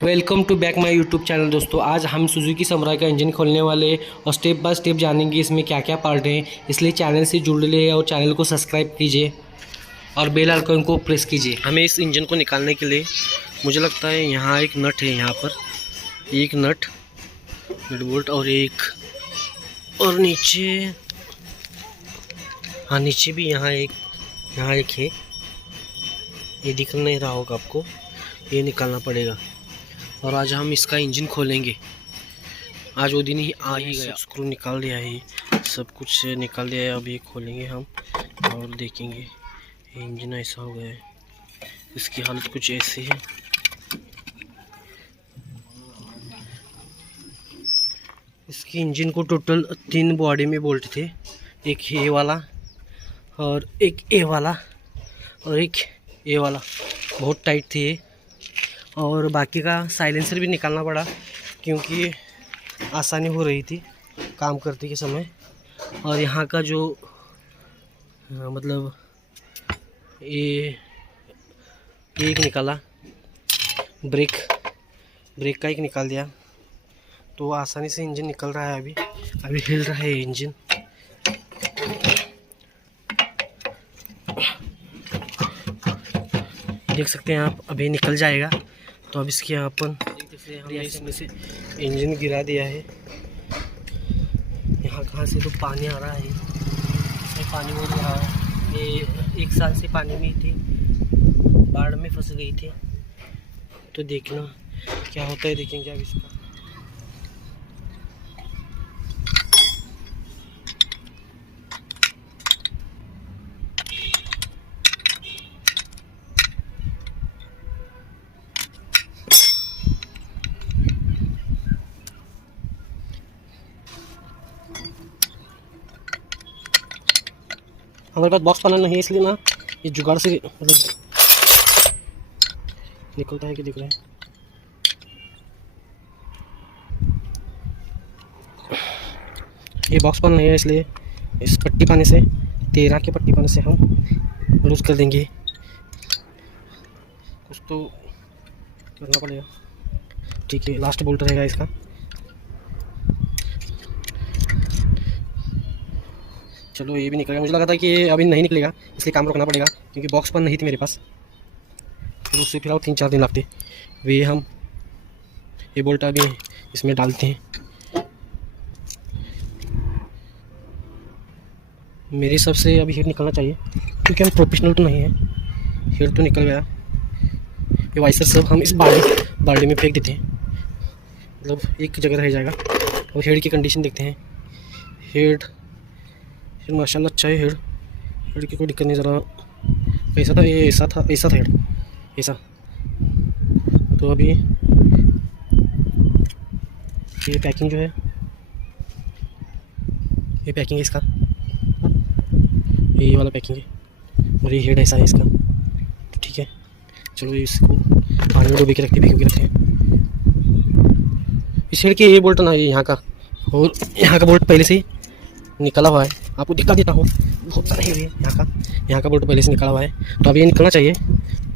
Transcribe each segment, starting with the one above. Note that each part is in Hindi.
Welcome to back my YouTube channel. दोस्तों आज हम सुजुकी समुराई का इंजन खोलने वाले और स्टेप बाय स्टेप जानेंगे इसमें क्या क्या पार्ट हैं। इसलिए चैनल से जुड़ लिए और चैनल को सब्सक्राइब कीजिए और बेल आइकन को प्रेस कीजिए। हमें इस इंजन को निकालने के लिए मुझे लगता है यहाँ एक नट है, यहाँ पर एक नट बोल्ट और एक और नीचे, हाँ नीचे भी यहाँ एक है, ये दिख नहीं रहा होगा आपको, ये निकालना पड़ेगा। और आज हम इसका इंजन खोलेंगे। आज वो दिन ही आ ही गया, स्क्रू निकाल दिया है, सब कुछ निकाल दिया है। अब ये खोलेंगे हम और देखेंगे ये इंजन ऐसा हो गया है, इसकी हालत कुछ ऐसी है। इसकी इंजन को टोटल 3 बॉडी में बोल्ट थे, एक ये वाला और एक ए वाला और एक ए वाला, बहुत टाइट थे ये। और बाकी का साइलेंसर भी निकालना पड़ा क्योंकि आसानी हो रही थी काम करते के समय। और यहाँ का जो मतलब ये एक निकाला, ब्रेक का एक निकाल दिया, तो आसानी से इंजन निकल रहा है। अभी हिल रहा है इंजन। देख सकते हैं आप, अभी निकल जाएगा। तो अब इसके अपन हमने इसमें से इंजन गिरा दिया है। यहाँ कहाँ से तो पानी आ रहा है, इसमें पानी हो रहा है। ये 1 साल से पानी में थी, बाढ़ में फंस गई थी। तो देखना क्या होता है, देखेंगे अब इसका। हमारे पास बॉक्स पैनल नहीं है, इसलिए ना ये जुगाड़ से मतलब निकलता है कि दिख रहा है। ये बॉक्स पैनल नहीं है, इसलिए इस पट्टी पाने से, 13 के पट्टी पाने से हम लूज कर देंगे। कुछ तो करना पड़ेगा। ठीक है, लास्ट बोल्ट रहेगा इसका। चलो ये भी निकल गया। मुझे लगा था कि ये अभी नहीं निकलेगा, इसलिए काम रोकना पड़ेगा क्योंकि बॉक्स पर नहीं थी मेरे पास, फिर उससे फिर 3-4 दिन लगते। वे हम ये बोल्ट अभी इसमें डालते हैं। मेरे हिसाब से अभी हेड निकलना चाहिए क्योंकि हम प्रोफेशनल तो नहीं है। हेड तो निकल गया। ये वाइसर सब हम इस बाल्टी में फेंक देते हैं, मतलब एक जगह रह जाएगा। और हेड की कंडीशन देखते हैं। हेड माशाल्लाह अच्छा है। हेड की कोई दिक्कत नहीं। ज़रा कैसा था ये, ऐसा था हेड ऐसा। तो अभी ये पैकिंग जो है, ये पैकिंग है इसका, ये वाला पैकिंग है और ये हेड ऐसा है इसका। तो ठीक है, चलो इसको पानी में डूबे के रखते, भिगो के रखते हैं। इस हेड के ये बोल्ट ना है यहाँ का, और यहाँ का बोल्ट पहले से ही निकला हुआ है। आपको दिखा देता हूँ, बहुत सारे है यहाँ का बोल्ट पहले से निकला हुआ है। तो अब ये निकलना चाहिए।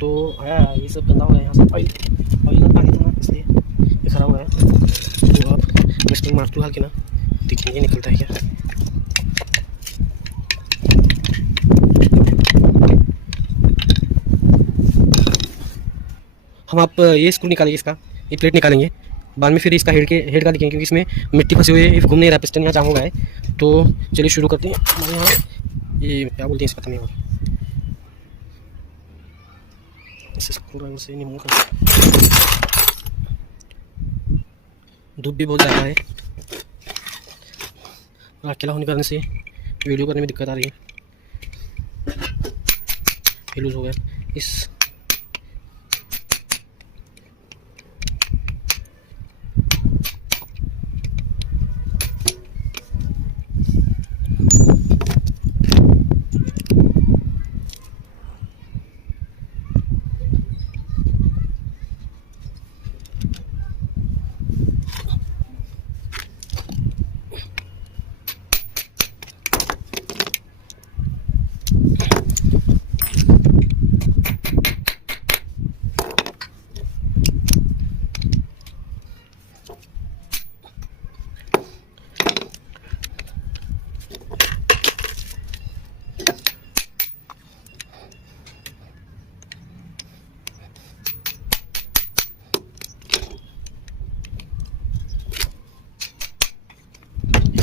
तो आया ये सब गंदा हो गया, यहाँ से ऑयल का पानी था ना, इसलिए ये खराब हुआ है। तो अब रेस्टिंग मारती हूँ हल्के ना, देखेंगे निकलता है क्या। हम आप ये स्क्रू निकालेंगे, इसका ये प्लेट निकालेंगे, बाद में फिर इसका हेड का दिखेंगे क्योंकि इसमें मिट्टी फंसी हुई है, घूम नहीं रहा, पिस्टन यहाँ जाम हो गया है। तो चलिए शुरू करते हैं। हमारे यहाँ ये क्या बोलते हैं, इसका पता नहीं होगा, इसे स्क्रू ड्राइवर से नहीं मूव कर। धूप भी बहुत ज़्यादा है और अकेला होने कारण से वीडियो करने में दिक्कत आ रही है। ये लूज हो गया इस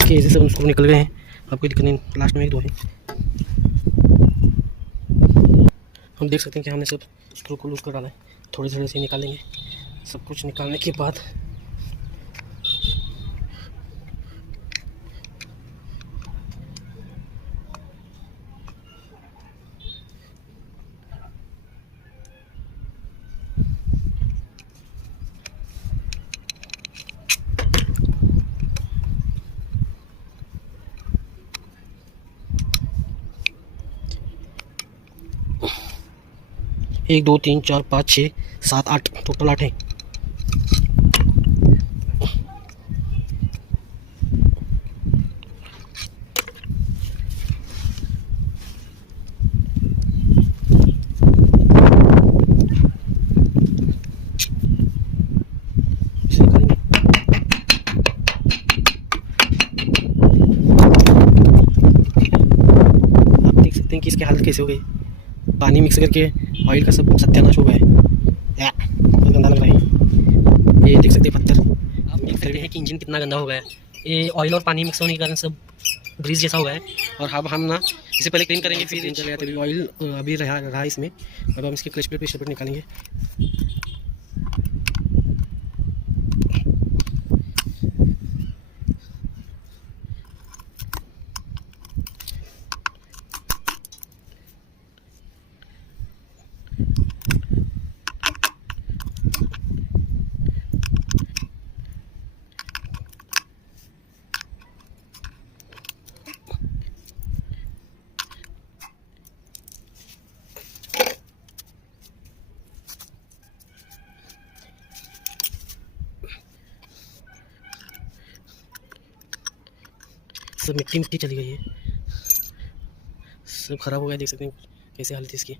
देखिए ऐसे सब स्क्रू निकल गए हैं, अब कोई दिक्कत नहीं, लास्ट में एक दो है। हम देख सकते हैं कि हमने सब स्क्रू को लूज कर डाला है, थोड़े थोड़े से निकालेंगे। सब कुछ निकालने के बाद एक दो तीन चार पाँच छः सात आठ, टोटल 8 है। इसे निकालेंगे। आप देख सकते हैं कि इसकी हालत कैसे हो गई, पानी मिक्स करके ऑयल का सब सत्यानाश हो गया है, बहुत गंदा लग रहा है। ये देख सकते हैं पत्थर, आप देख सकते हैं कि इंजन कितना गंदा हो गया है। ये ऑयल और पानी मिक्स होने के कारण सब ग्रीस जैसा हो गया है। और अब हम ना इसे पहले क्लीन करेंगे, फिर चले जाते हैं। ऑयल अभी रहा इसमें, अब हम इसके क्लच प्लेट पे सेपरेट निकालेंगे। सब मिट्टी मिट्टी चली गई है, सब खराब हो गया, देख सकते हैं कैसे हालत है इसकी।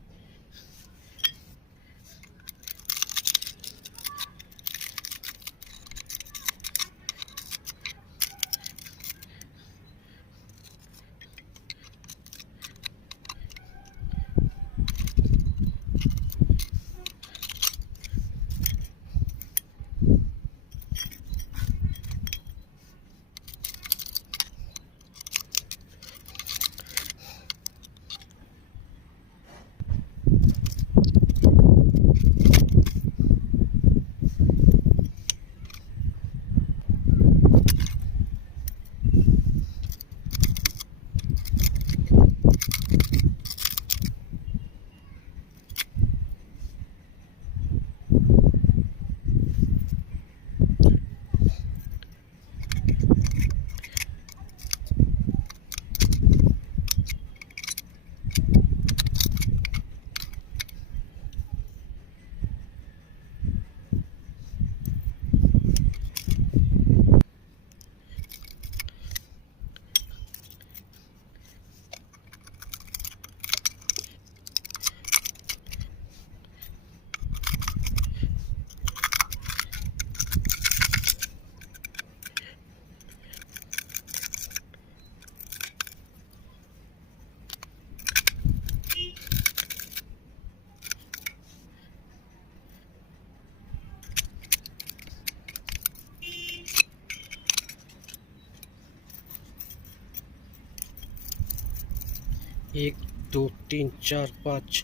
एक दो तीन चार पाँच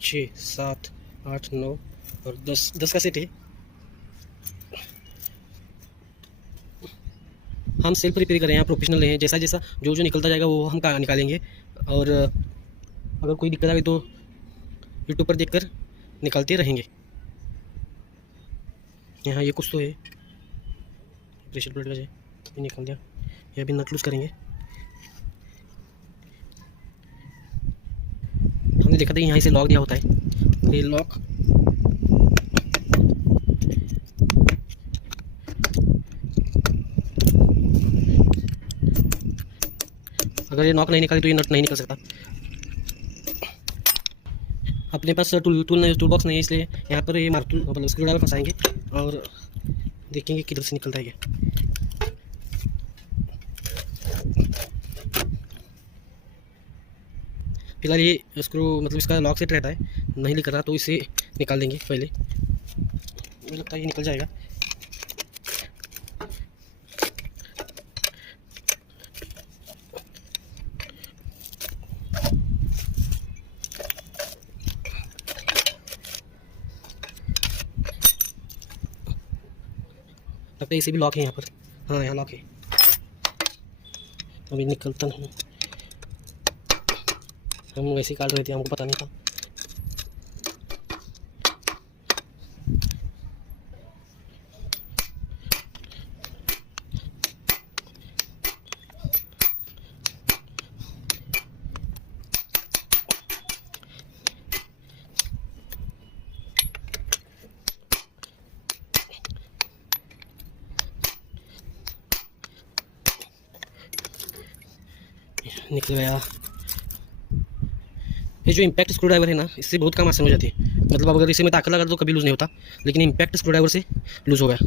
छः सात आठ नौ और 10 का सेट है। हम सेल्फ रिपेयर कर रहे हैं, प्रोफेशनल हैं, जैसा जैसा जो जो निकलता जाएगा वो हम निकालेंगे। और अगर कोई दिक्कत आए तो यूट्यूब पर देखकर निकालते रहेंगे। यहाँ ये कुछ तो है, प्रेशर प्लेट का, ये निकल गया, ये अभी नट लूज करेंगे। हमने देखा था यहाँ से लॉक दिया होता है, ये लॉक अगर ये नॉक नहीं निकाली तो ये नट नहीं निकल सकता। अपने पास टूल बॉक्स नहीं है, इसलिए यहाँ पर ये मतलब स्क्रू ड्राइवर फंसाएंगे और देखेंगे किधर से निकलता है ये। फिलहाल ये स्क्रू मतलब इसका लॉक सेट रहता है, नहीं निकल रहा तो इसे निकाल देंगे पहले, मुझे लगता है ये निकल जाएगा। लगता है इसे भी लॉक है यहाँ पर। हाँ यहाँ लॉक है, अभी निकलता नहीं। हम वैसे ही काट रहे थे, हमको पता नहीं था। निकल गया। ये जो इम्पैक्ट स्क्रू ड्राइवर है ना, इससे बहुत काम आसान हो जाती है। मतलब अगर इसे मैं ताकत लगा तो कभी लूज़ नहीं होता, लेकिन इम्पैक्ट स्क्रू ड्राइवर से लूज़ हो गया।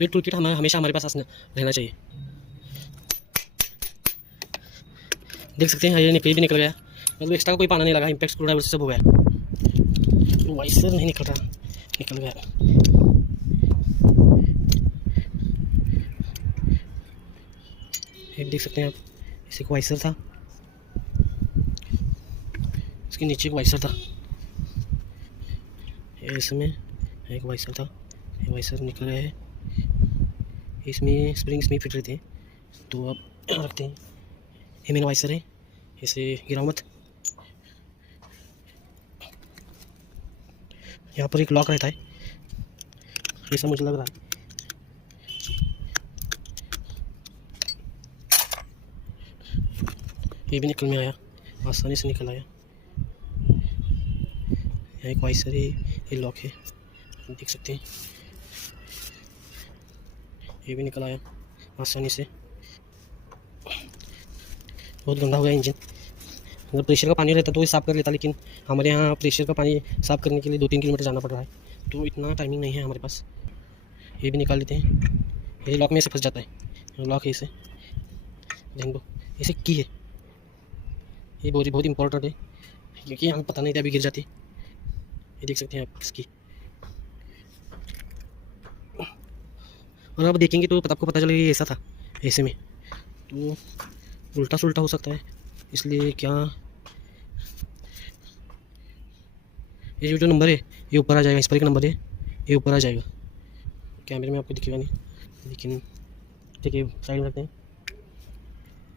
ये टूल किट हमेशा हमारे पास रहना चाहिए। देख सकते हैं ये भी निकल गया, मतलब एक्स्ट्रा का कोई पाना नहीं लगा, इम्पैक्ट स्क्रू ड्राइवर से सब हो गया। वाइसर नहीं निकल रहा, निकल गया। ये देख सकते हैं आप, इसे एक वाइसर था, इसके नीचे एक वाइसर था, इसमें एक वाइसर था, ये वाइसर निकल गया है। इसमें स्प्रिंग इसमें फिट रहते हैं, तो अब रखते हैं। ये मेरा वाइसर है, इसे गिराओ मत। यहाँ पर एक लॉक रहता है, ऐसा मुझे लग रहा है। ये भी निकल में आया, आसानी से निकल आया। यहाँ एक वाइसर है, ये लॉक है, देख सकते हैं। ये भी निकल आया आसानी से। बहुत गंदा हो गया इंजन, अगर प्रेशर का पानी रहता तो ये साफ़ कर लेता, लेकिन हमारे यहाँ प्रेशर का पानी साफ़ करने के लिए 2-3 किलोमीटर जाना पड़ रहा है, तो इतना टाइमिंग नहीं है हमारे पास। ये भी निकाल लेते हैं, ये लॉक में से फंस जाता है, लॉक है इसे ध्यान दो। इसे की है, ये बहुत इंपॉर्टेंट है, क्योंकि हमें पता नहीं था अभी गिर जाती। ये देख सकते हैं आप इसकी, और अब देखेंगे तो आपको पता चलेगा ये ऐसा था, ऐसे में तो उल्टा सुल्टा हो सकता है, इसलिए क्या ये जो नंबर है ये ऊपर आ जाएगा, इस पर एक नंबर है ये ऊपर आ जाएगा। कैमरे में आपको दिखेगा नहीं, लेकिन ठीक है साइड में रखते हैं।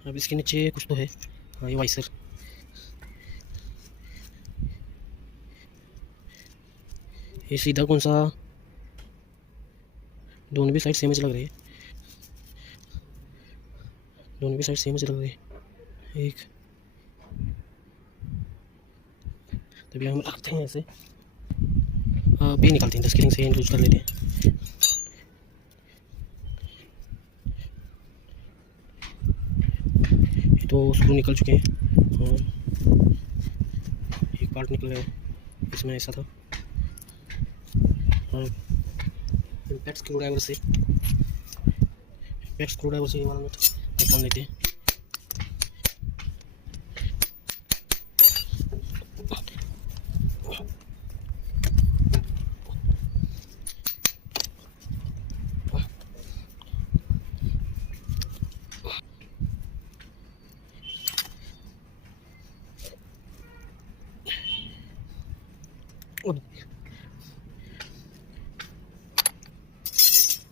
अब इसके नीचे कुछ तो है, हाँ ये वाइसर। ये सीधा कौन सा, दोनों भी साइड सेम ही लग रही है, दोनों भी साइड सेम ही लग रही है। एक तभी हम रखते हैं ऐसे, अभी निकालते हैं, 10 किलिंग से यूज कर लेते हैं। ये तो स्क्रू निकल चुके हैं और एक पार्ट निकल गया, इसमें ऐसा था। और इम्पैक्ट स्क्रू ड्राइवर से ये वाला निकाल लेते हैं।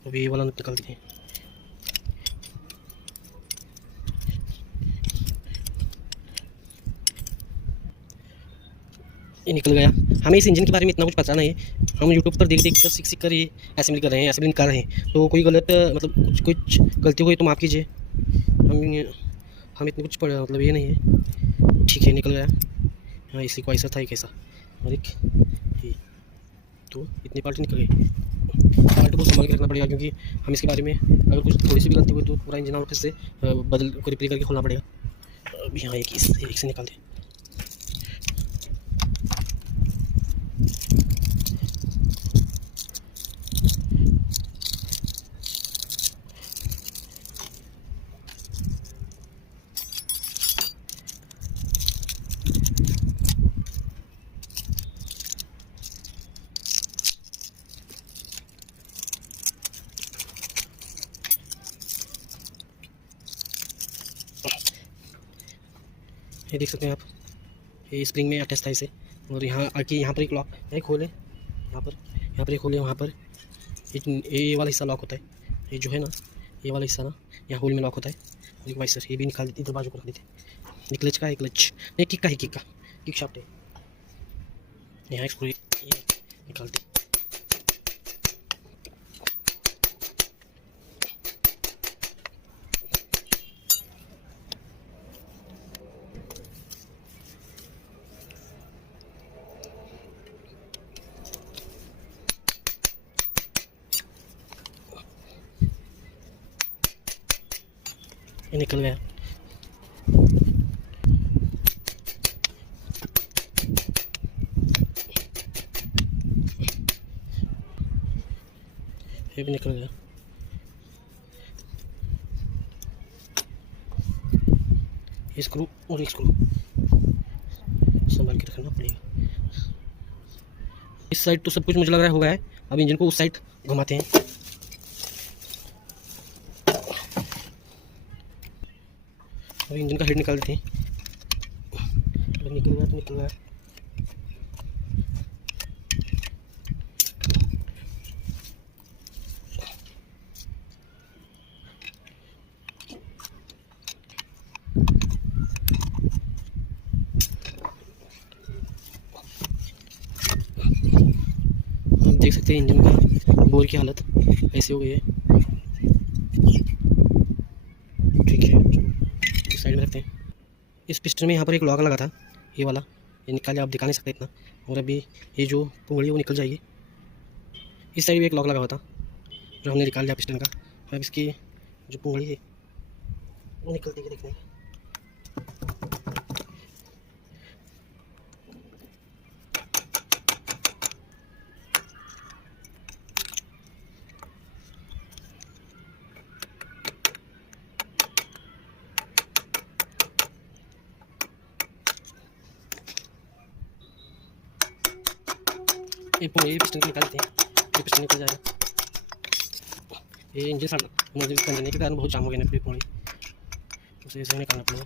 अभी ये वाला निकाल देते हैं। ये निकल गया। हमें इस इंजन के बारे में इतना कुछ पता नहीं है, हम यूट्यूब पर देख कर सीख कर ये असेंबली कर रहे हैं, असेंबलिंग कर रहे हैं। तो कोई गलत मतलब कुछ गलती हुई तो माफ़ कीजिए, हम इतने कुछ मतलब ये नहीं है। ठीक है निकल गया। हाँ इसी को ऐसा था, एक ऐसा और एक ये, तो इतनी पार्ट निकल गई। पार्ट को संभाल के रखना पड़ेगा, क्योंकि हम इसके बारे में अगर कुछ थोड़ी सी भी गलती हुई तो पूरा इंजन और फिर से बदल को रिपेयर करके खोलना पड़ेगा। अभी हाँ एक से निकाल दें। ये देख सकते हैं आप, ये स्प्रिंग में अटैच था इसे, और यहाँ आके यहाँ पर एक लॉक, यहाँ खोले, यहाँ पर एक खोले, वहाँ पर ये वाला हिस्सा लॉक होता है, ये जो है ना, ये वाला हिस्सा ना यहाँ होल में लॉक होता है। और एक वाइसर ये भी निकाल देते, इधर बाजू को रख देते। ये क्लच का है, क्लच नहीं, किक का है, किक शाफ्ट है। यहाँ एक स्क्रू ये निकालते। ये निकल गया। ये भी निकल गया। ये स्क्रू और एक स्क्रू संभाल के रखना पड़ेगा। इस साइड तो सब कुछ मुझे लग रहा है हो गया है। अब इंजन को उस साइड घुमाते हैं। अब इंजन का हेड निकाल देते हैं। अगर निकल गया तो निकल गया। आप देख सकते हैं इंजन का बोर की हालत ऐसी हो गई है। ठीक है, साइड में रखते हैं। इस पिस्टन में यहाँ पर एक लॉक लगा था, ये वाला, ये निकाल आप दिखा नहीं सकते इतना। और अभी ये जो पुंगड़ी है वो निकल जाएगी। इस साइड भी एक लॉक लगा हुआ था जो हमने निकाल लिया पिस्टन का। अब इसकी जो पुंगड़ी है वो निकलती है, देखने। ये पिस्टन को निकालते हैं, ये पिस्टन निकल जाएगा। ये इंजन साइड मुझे करने के कारण बहुत जाम हो गया ना, पूरी उसे ऐसे निकालना पड़ेगा।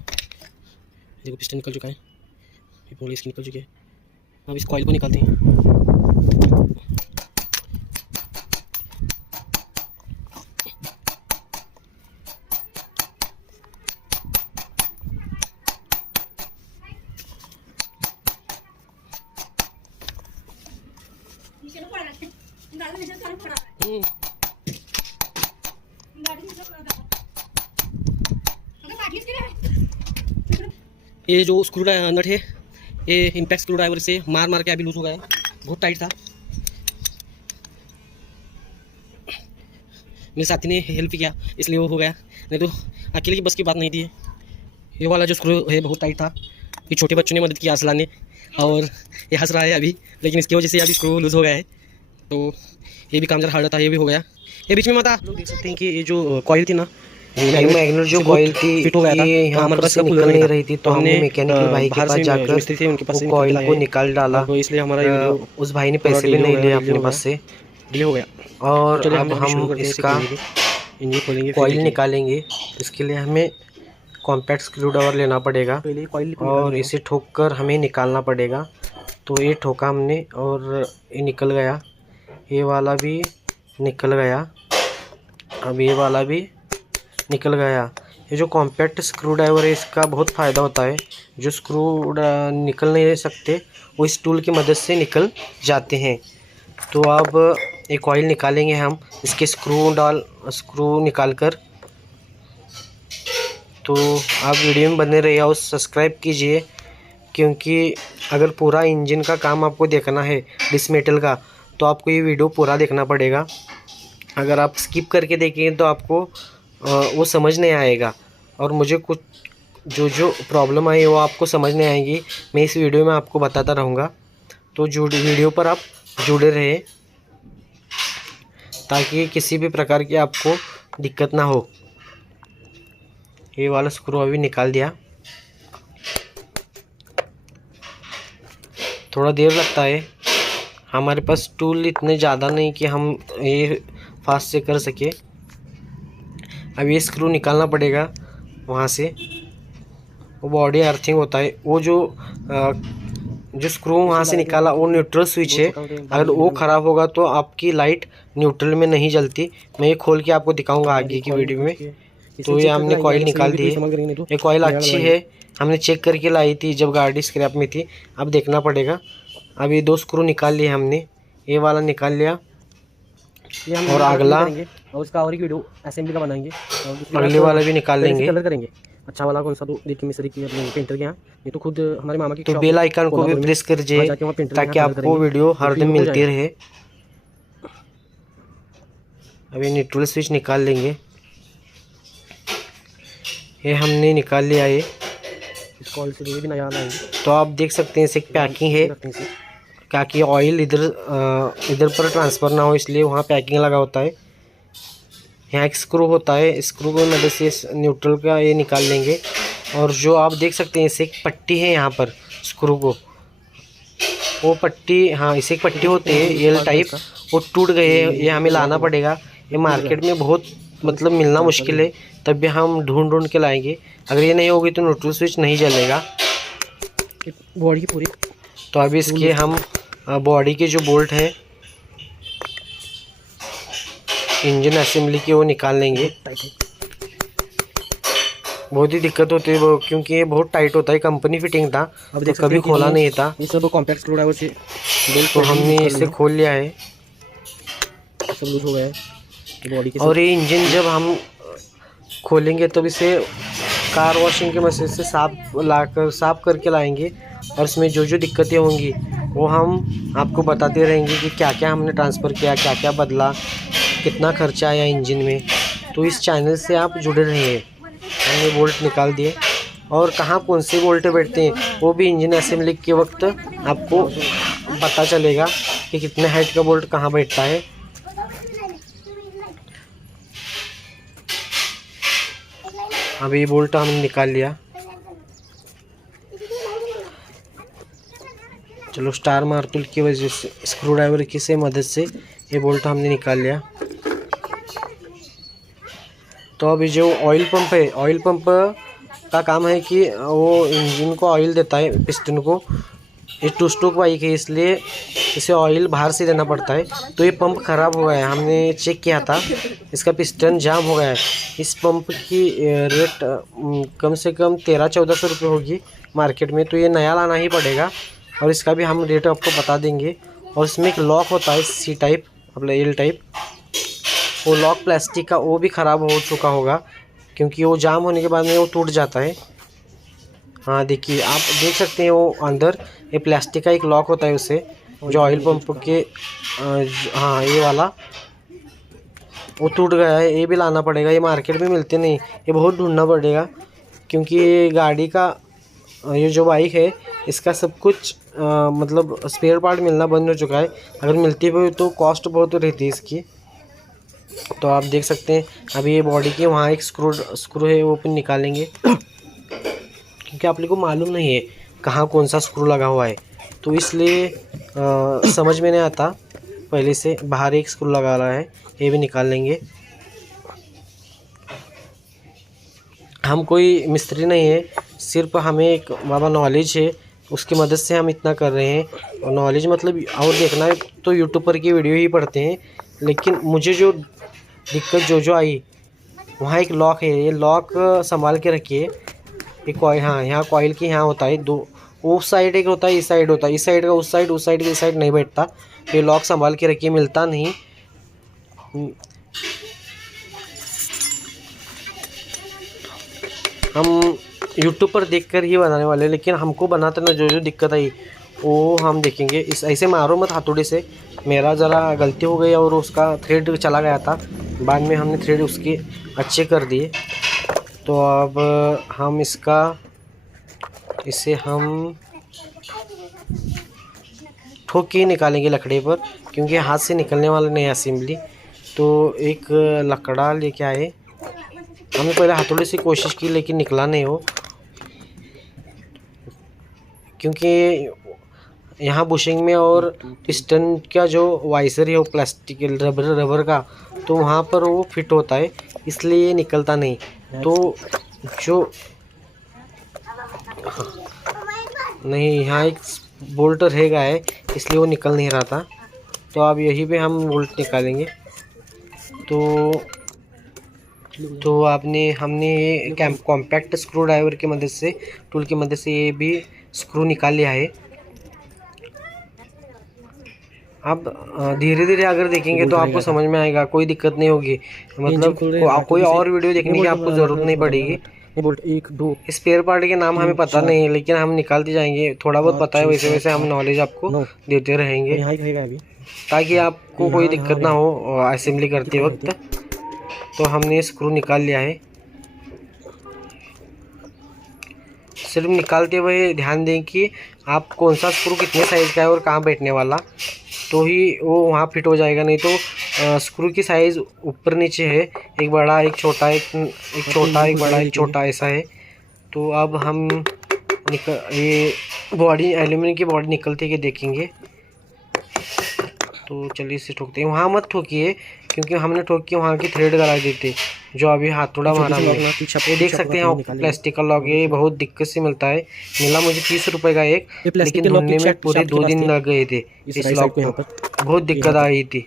देखो पिस्टन निकल चुका है, ये पूरी इसकी निकल चुकी है। अब इस कॉइल को निकालते हैं। ये जो स्क्रू नट है, ये इम्पैक्ट स्क्रू ड्राइवर से मार के अभी लूज हो गया है, बहुत टाइट था। मेरे साथी ने हेल्प किया इसलिए वो हो गया, नहीं तो अकेले की बस की बात नहीं थी। ये वाला जो स्क्रू है बहुत टाइट था। ये छोटे बच्चों ने मदद की आसला ने, और ये हंस रहा है अभी, लेकिन इसकी वजह से अभी स्क्रू लूज हो गया है। तो ये भी काम जरा हार्ड था, ये भी हो गया। ये बीच में माता लोग देख सकते हैं कि ये जो कॉइल थी ना, मैग्नेट जो कॉइल थी फिट हो गया था, यहाँ हमारे पर पास से खुल निकल नहीं नहीं था। रही थी, तो हमने मैकेनिकल भाई के पास जाकर मिस्त्री थे उनके पास से कॉइल को निकाल डाला। तो इसलिए हमारा उस भाई ने पैसे भी नहीं लिए अपने पास से, डिले हो गया। और चलिए अब हम इसका इंजन खोलेंगे, कॉइल निकालेंगे। इसके लिए हमें कॉम्पैक्ट स्क्रू ड्राइवर लेना पड़ेगा और इसे ठोक कर हमें निकालना पड़ेगा। तो ये ठोका हमने और ये निकल गया, ये वाला भी निकल गया, अब ये वाला भी निकल गया। ये जो कॉम्पैक्ट स्क्रू ड्राइवर है इसका बहुत फ़ायदा होता है। जो स्क्रू निकल नहीं सकते वो इस टूल की मदद से निकल जाते हैं। तो अब एक ऑयल निकालेंगे हम, इसके स्क्रू निकाल कर। तो आप वीडियो में बने रहिए और सब्सक्राइब कीजिए, क्योंकि अगर पूरा इंजन का काम आपको देखना है डिसमेटल का, तो आपको ये वीडियो पूरा देखना पड़ेगा। अगर आप स्किप करके देखेंगे तो आपको वो समझ नहीं आएगा, और मुझे कुछ जो प्रॉब्लम आई वो आपको समझ नहीं आएगी। मैं इस वीडियो में आपको बताता रहूँगा, तो वीडियो पर आप जुड़े रहे ताकि किसी भी प्रकार की आपको दिक्कत ना हो। ये वाला स्क्रू अभी निकाल दिया, थोड़ा देर लगता है, हमारे पास टूल इतने ज़्यादा नहीं कि हम ये फास्ट से कर सके। अब ये स्क्रू निकालना पड़ेगा वहाँ से, वो बॉडी अर्थिंग होता है, वो जो जो स्क्रू वहाँ से निकाला वो न्यूट्रल स्विच है। अगर वो ख़राब होगा तो आपकी लाइट न्यूट्रल में नहीं जलती। मैं ये खोल के आपको दिखाऊंगा आगे की वीडियो में। तो ये हमने कॉइल निकाल दी है। ये कॉइल अच्छी है, हमने चेक करके लाई थी जब गाड़ी स्क्रैप में थी। अब देखना पड़ेगा। अब ये 2 स्क्रू निकाल लिए हमने, ये वाला निकाल लिया और अगला और उसका और एक वीडियो असेंबली का बनाएंगे। अगले वाला भी निकाल लेंगे। कलर करेंगे अच्छा वाला कौन सा, तो देखिए मिस्त्री की अपने पेंटर के यहाँ, ये तो खुद हमारे मामा की तो बेल आइकन को भी प्रेस कर दीजिए ताकि आपको वीडियो हर दिन मिलती रहे। अभी न्यूट्रल स्विच निकाल लेंगे। ये हमने निकाल लिया है। इसको ऑयल से भी नया लाएंगे। तो आप देख सकते हैं इसे एक पैकिंग है, ताकि ऑयल इधर पर ट्रांसफ़र ना हो, इसलिए वहाँ पैकिंग लगा होता है। यहाँ एक स्क्रू होता है, स्क्रू की मदद से न्यूट्रल का ये निकाल लेंगे। और जो आप देख सकते हैं इसे एक पट्टी है यहाँ पर स्क्रू को, वो पट्टी, हाँ इसे एक पट्टी होती है एल टाइप, वो टूट गए हैं। ये हमें लाना पड़ेगा। ये मार्केट में बहुत मतलब मिलना मुश्किल है, तब भी हम ढूंढ के लाएंगे। अगर ये नहीं होगी तो न्यूट्रल स्विच नहीं जलेगा बॉडी की पूरी। तो अभी इसके हम बॉडी के जो बोल्ट हैं इंजन असेंबली के वो निकाल लेंगे। बहुत ही दिक्कत होती है वो, क्योंकि ये बहुत टाइट होता है। कंपनी फिटिंग था, अब तो कभी खोला नहीं था। ये सब कॉम्पैक्ट स्क्रू ड्राइवर से तो हमने इसे खोल लिया है, सब लूज हो गया है बॉडी के। और ये इंजन जब हम खोलेंगे तब इसे कार वॉशिंग के मशीन से साफ करके लाएंगे। और इसमें जो जो दिक्कतें होंगी वो हम आपको बताते रहेंगे कि क्या क्या हमने ट्रांसफ़र किया, क्या क्या बदला, कितना खर्चा आया इंजन में। तो इस चैनल से आप जुड़े रहिए। हमने बोल्ट निकाल दिए, और कहाँ कौन से बोल्ट बैठते हैं वो भी इंजन असेंबली के वक्त आपको पता चलेगा कि कितने हाइट का बोल्ट कहाँ बैठता है। अभी ये बोल्ट हमने निकाल लिया। चलो स्टार मार्तुल की वजह से, स्क्रू ड्राइवर की से मदद से ये बोल्ट हमने निकाल लिया। तो अभी जो ऑयल पंप है, ऑयल पंप का काम है कि वो इंजन को ऑयल देता है, पिस्टन को। ये 2 स्ट्रोक बाइक है, इसलिए इसे ऑयल बाहर से देना पड़ता है। तो ये पंप ख़राब हो गया है, हमने चेक किया था, इसका पिस्टन जाम हो गया है। इस पंप की रेट कम से कम 1300-1400 रुपये होगी मार्केट में। तो ये नया लाना ही पड़ेगा, और इसका भी हम रेट आपको बता देंगे। और इसमें एक लॉक होता है सी टाइप, मतलब एल टाइप, वो लॉक प्लास्टिक का, वो भी ख़राब हो चुका होगा, क्योंकि वो जाम होने के बाद में वो टूट जाता है। हाँ देखिए, आप देख सकते हैं वो अंदर ये प्लास्टिक का एक लॉक होता है उससे, जो ऑयल पंप के हाँ ये वाला वो टूट गया है। ये भी लाना पड़ेगा, ये मार्केट में मिलते नहीं, ये बहुत ढूंढना पड़ेगा। क्योंकि ये गाड़ी का ये जो बाइक है इसका सब कुछ मतलब स्पेयर पार्ट मिलना बंद हो चुका है। अगर मिलती भी तो कॉस्ट बहुत रहती है इसकी। तो आप देख सकते हैं अभी ये बॉडी की वहाँ एक स्क्रू है, वो भी निकालेंगे, क्योंकि आप लोगों को मालूम नहीं है कहाँ कौन सा स्क्रू लगा हुआ है, तो इसलिए समझ में नहीं आता। पहले से बाहर एक स्क्रू लगा रहा है, ये भी निकाल लेंगे। हम कोई मिस्त्री नहीं है, सिर्फ हमें एक बाबा नॉलेज है, उसकी मदद से हम इतना कर रहे हैं। और नॉलेज मतलब और देखना है तो यूट्यूब पर की वीडियो ही पढ़ते हैं। लेकिन मुझे जो दिक्कत जो आई, वहाँ एक लॉक है, ये लॉक संभाल के रखिए। एक कॉइल, हाँ यहाँ कॉइल की यहाँ होता है 2, उस साइड एक होता है, इस साइड होता है, इस साइड का उस साइड, उस साइड का इस साइड नहीं बैठता। ये लॉक संभाल के रखिए, मिलता नहीं। हम YouTube पर देखकर ही बनाने वाले हैं, लेकिन हमको बनाते ना जो दिक्कत आई वो हम देखेंगे। इस ऐसे मारो मत हाथोड़े से, मेरा ज़रा गलती हो गई और उसका थ्रेड चला गया था, बाद में हमने थ्रेड उसके अच्छे कर दिए। तो अब हम इसे हम ठोक के निकालेंगे लकड़े पर, क्योंकि हाथ से निकलने वाला नहीं है असेंबली। तो एक लकड़ा लेके आए, हमने पहले हथौड़े से कोशिश की लेकिन निकला नहीं हो, क्योंकि यहाँ बुशिंग में और पिस्टन का जो वाइसर है वो प्लास्टिक रबर का, तो वहाँ पर वो फिट होता है, इसलिए निकलता नहीं। तो जो नहीं, यहाँ एक बोल्ट रह गया है, इसलिए वो निकल नहीं रहा था। तो अब यहीं पे हम बोल्ट निकालेंगे। तो हमने ये कॉम्पैक्ट स्क्रू ड्राइवर की मदद से, टूल की मदद से ये भी स्क्रू निकाल लिया है। आप धीरे धीरे अगर देखेंगे तो आपको समझ में आएगा, कोई दिक्कत नहीं होगी। मतलब कोई और वीडियो देखने की आपको ज़रूरत नहीं पड़ेगी। बोल्ट 1 2 स्पेयर पार्ट के नाम हमें पता नहीं है, लेकिन हम निकालते जाएंगे। थोड़ा बहुत पता है, वैसे वैसे हम 8 नॉलेज आपको 9 देते रहेंगे, यहाँ ही अभी ताकि आपको कोई यहाँ दिक्कत ना हो असेंबली करते वक्त। तो हमने स्क्रू निकाल लिया है। सिर्फ निकालते हुए ध्यान दें कि आप कौन सा स्क्रू कितने साइज़ का है और कहाँ बैठने वाला, तो ही वो वहाँ फिट हो जाएगा। नहीं तो स्क्रू की साइज़ ऊपर नीचे है, एक बड़ा एक छोटा, एक छोटा एक बड़ा एक छोटा, ऐसा है। तो अब हम ये बॉडी, एल्यूमिनियम की बॉडी निकलती है देखेंगे। तो चलिए इसे ठोकते हैं। वहाँ मत ठोकिए, क्योंकि हमने ठोक के वहाँ की थ्रेड गला देते, जो अभी हाथोड़ा मारा हमने। ये देख सकते हैं आप, प्लास्टिक का लॉक, ये बहुत दिक्कत से मिलता है। मिला मुझे 30 रुपये का एक, लेकिन ढूंढने में पूरे 2 दिन लग गए थे इस लॉक को। बहुत दिक्कत आई थी,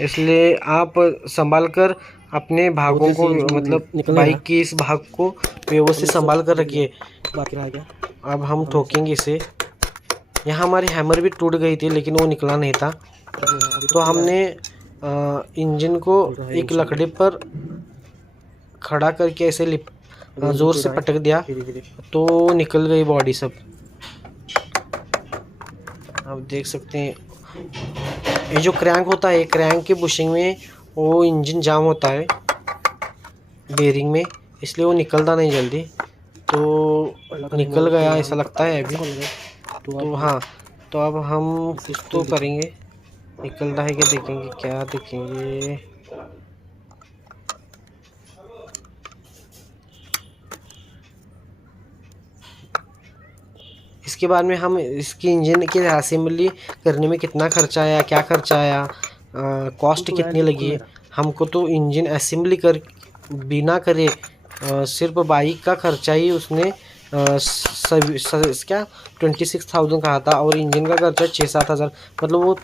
इसलिए आप संभाल कर अपने भागों को, मतलब बाइक की इस भाग को व्यवस्थित संभाल कर रखिए। अब हम ठोकेंगे इसे। यहाँ हमारी हैमर भी टूट गई थी, लेकिन वो निकला नहीं था। तो हमने इंजन को एक लकड़ी पर खड़ा करके ऐसे ज़ोर से पटक दिया, तो निकल गई बॉडी सब। आप देख सकते हैं, ये जो क्रैंक होता है, क्रैंक के बुशिंग में वो इंजन जाम होता है बेरिंग में, इसलिए वो निकलता नहीं जल्दी। तो निकल गया ऐसा लगता है अभी। तो हाँ, तो अब हम कुछ तो करेंगे, निकलता है क्या देखेंगे, क्या देखेंगे। इसके बाद में हम इसकी इंजन की असेंबली करने में कितना खर्चा आया, क्या खर्चा आया, कॉस्ट कितनी लगी हमको। तो इंजन असेंबली कर बिना करे सिर्फ बाइक का खर्चा ही उसने क्या 26,000 कहा था, और इंजन का खर्चा 6-7 हज़ार, मतलब वो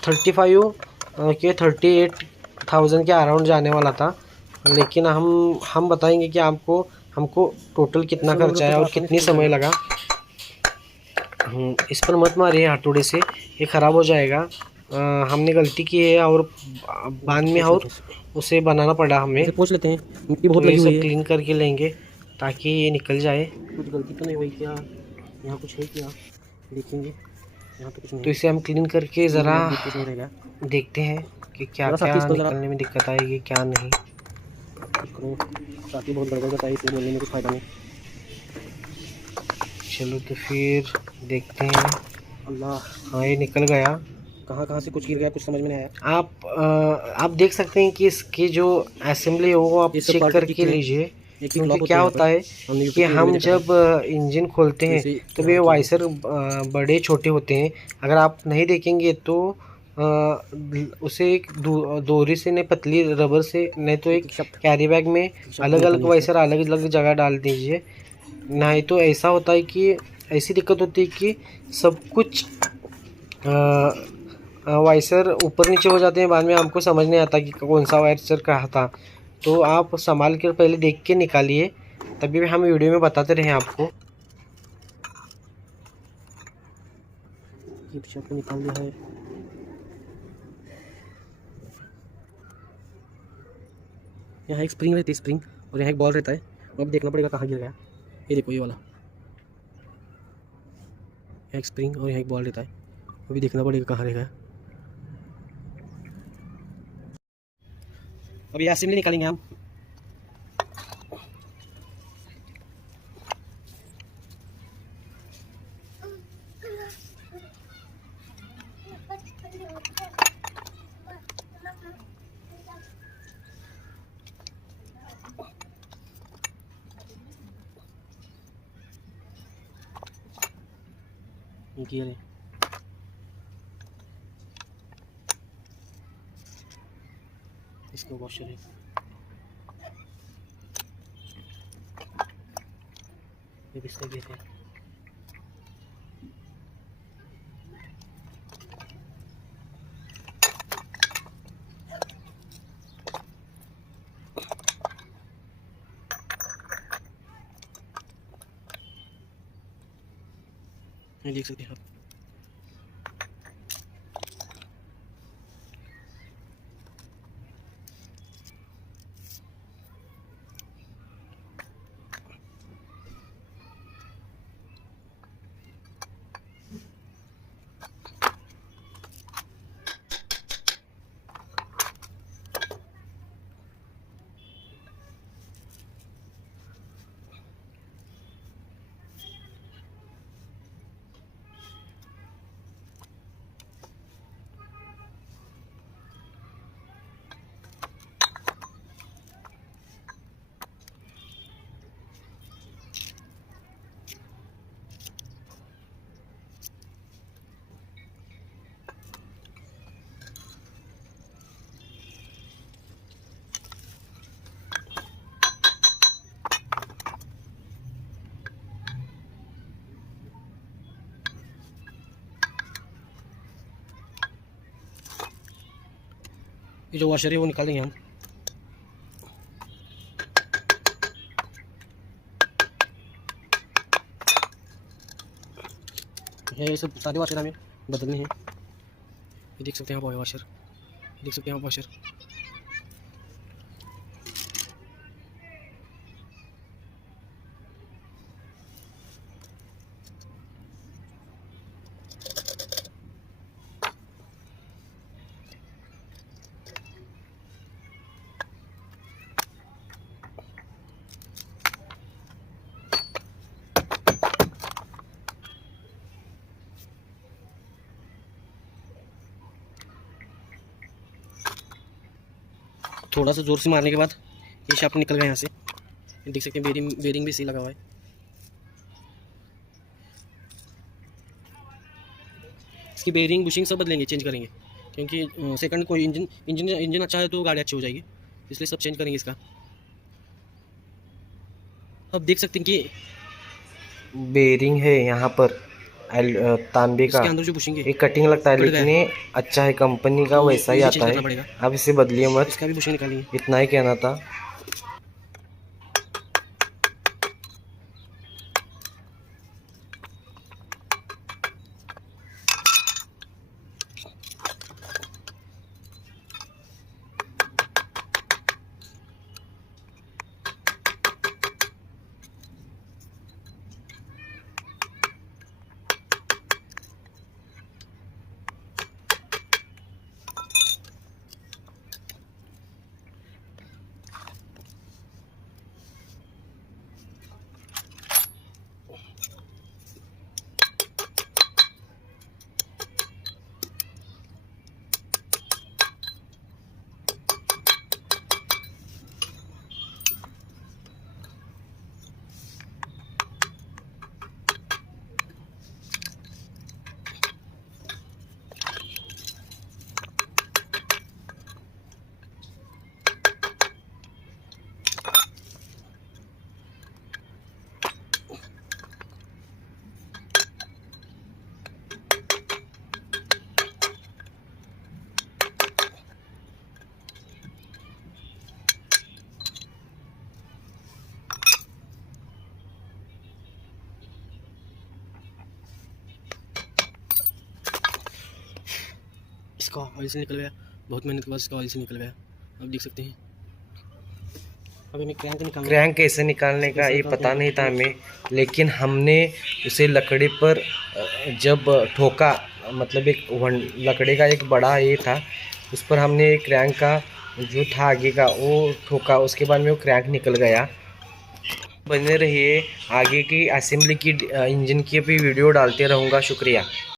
35 के 38,000 के अराउंड जाने वाला था। लेकिन हम बताएंगे कि हमको टोटल कितना खर्चा आया और कितनी समय लगा। इस पर मत मारिए हथौड़े से, ये ख़राब हो जाएगा। हमने गलती की है, और बाद में और उसे बनाना पड़ा हमें। पूछ लेते हैं, मिट्टी बहुत लगी हुई है, है, क्लीन करके लेंगे ताकि ये निकल जाए। कुछ गलती तो नहीं हुई क्या, यहाँ कुछ है क्या, देखेंगे। यहाँ तो कुछ नहीं, तो इसे हम क्लीन करके ज़रा देखते हैं कि क्या क्या निकलने में दिक्कत आएगी, क्या नहीं। साथी बहुत गड़बड़ बताई, इसलिए बोलने में कुछ फ़ायदा नहीं। चलो तो फिर देखते हैं। अल्लाह, हाँ ये निकल गया। कहाँ से कुछ गिर गया, कुछ समझ में नहीं आया। आप देख सकते हैं कि इसकी जो असेंबली है वो आप चेक करके लीजिए, क्योंकि क्या होता है कि हम जब इंजन खोलते हैं तो ये वाइसर बड़े छोटे होते हैं। अगर आप नहीं देखेंगे तो उसे एक डोरी से, नहीं पतली रबर से, नहीं तो एक कैरी बैग में अलग अलग वाइसर अलग अलग जगह डाल दीजिए। नहीं तो ऐसा होता है कि ऐसी दिक्कत होती है कि सब कुछ वाइसर ऊपर नीचे हो जाते हैं, बाद में हमको समझ नहीं आता कि कौन सा वाइसर कहाँ था। तो आप संभाल कर पहले देख के निकालिए, तभी भी हम वीडियो में बताते रहे आपको। निकाल दिया है, यहाँ एक स्प्रिंग रहती है, स्प्रिंग, और यहाँ एक बॉल रहता है। अब देखना पड़ेगा कहाँ गिर गया। ये देखो, ये वाला, यहाँ एक स्प्रिंग और यहाँ एक बॉल रहता है, वो भी देखना पड़ेगा कहाँ रह गया। अब ये असेंबली निकालेंगे हम। ये इसको वॉशर है, ये भी सही है। ये देख सकते हैं आप। ये जो वॉशर है वो निकाल देंगे हम। ये सब सारे वॉशर हमें बदलने हैं। ये देख सकते हैं आप वॉशर, देख सकते हैं आप वॉशर। थोड़ा सा ज़ोर से मारने के बाद ये शाफ्ट निकल गया यहाँ से। देख सकते हैं बेरिंग भी सही लगा हुआ है। इसकी बेरिंग बुशिंग सब बदलेंगे, चेंज करेंगे, क्योंकि सेकंड कोई इंजन अच्छा है तो गाड़ी अच्छी हो जाएगी, इसलिए सब चेंज करेंगे इसका। अब देख सकते हैं कि बेरिंग है यहाँ पर तांबे का, इसके अंदर जो बुशिंग है एक कटिंग लगता है लेकिन ये अच्छा है, कंपनी का वैसा ही आता है। अब इसे बदलिए मत, इसका भी बुशिंग निकालिए। इतना ही कहना था। इसका ऑयल से निकल गया, बहुत मेहनत के बाद इसका ऑयल से निकल गया। आप देख सकते हैं। अभी हमें क्रैंक कैसे निकालने का ये पता नहीं था हमें, लेकिन हमने उसे लकड़ी पर जब ठोका, मतलब एक लकड़ी का एक बड़ा ये था, उस पर हमने क्रैंक का जो था आगे का वो ठोका, उसके बाद में वो क्रैंक निकल गया। बने रहिए, आगे की असेंबली की इंजन की भी वीडियो डालते रहूँगा। शुक्रिया।